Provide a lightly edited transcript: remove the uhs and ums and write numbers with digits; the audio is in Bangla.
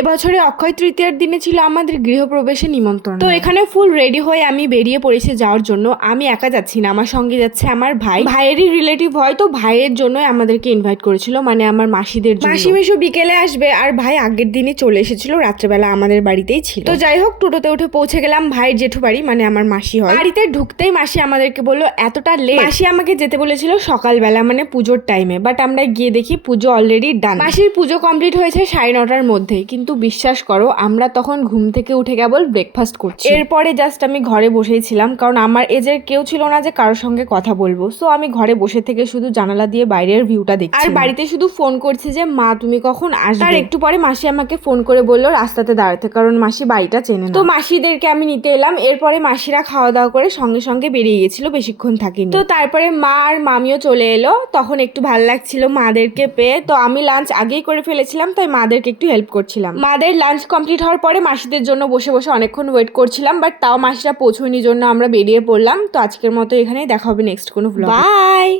এবছরে অক্ষয় তৃতীয়ার দিনে ছিল আমাদের গৃহপ্রবেশের নিমন্ত্রণ। তো এখানে ফুল রেডি হয়ে আমি বেরিয়ে পড়েছি যাওয়ার জন্য। আমি একা যাচ্ছি না, আমার সঙ্গে যাচ্ছে আমার ভাই, ভাইয়েরই রিলেটিভ হয়, তো ভাইয়ের জন্য আমাদেরকে ইনভাইট করেছিল, মানে আমার মাসিদের জন্য। মাসি মেশো বিকেলে আসবে, আর ভাই আগের দিনই চলে এসেছিল, রাত্রেবেলা আমাদের বাড়িতেই ছিল। তো যাই হোক, টোটোতে উঠে পৌঁছে গেলাম ভাইয়ের জেঠু বাড়ি, মানে আমার মাসি হয়। বাড়িতে ঢুকতেই মাসি আমাদেরকে বললো এতটা লেট। মাসি আমাকে যেতে বলেছিল সকালবেলা, মানে পুজোর টাইমে, বাট আমরা গিয়ে দেখি পুজো অলরেডি ডান। মাসির পুজো কমপ্লিট হয়েছে 9:30টার মধ্যেই, কিন্তু বিশ্বাস করো আমরা তখন ঘুম থেকে উঠে কেবল ব্রেকফাস্ট করছি। এরপরে জাস্ট আমি ঘরে বসেই ছিলাম, কারণ আমার এজের কেউ ছিল না যে কারোর সঙ্গে কথা বলবো। সো আমি ঘরে বসে থেকে শুধু জানালা দিয়ে বাইরের ভিউটা দেখছি, আর বাড়িতে শুধু ফোন করছি যে মা তুমি কখন আসবে। আর একটু পরে মাসি আমাকে ফোন করে বললো রাস্তাতে দাঁড়াতে, কারণ মাসি বাড়িটা চেনে না। তো মাসিদেরকে আমি নিতে এলাম। এরপরে মাসিরা খাওয়া দাওয়া করে সঙ্গে সঙ্গে বেরিয়ে গেছিল, বেশিক্ষণ থাকিনি। তো তারপরে মা আর মামিও চলে এলো, তখন একটু ভালো লাগছিল মাদেরকে পেয়ে। তো আমি লাঞ্চ আগেই করে ফেলেছিলাম, তাই মাদেরকে একটু হেল্প করছিলাম। মাদের লাঞ্চ কমপ্লিট হওয়ার পরে মাসিদের জন্য বসে বসে অনেকক্ষণ ওয়েট করছিলাম, বাট তাও মাসিরা পৌঁছয়নি জন্য আমরা বেরিয়ে পড়লাম। তো আজকের মতো এখানেই, দেখা হবে নেক্সট কোনো ভ্লগে। বাই।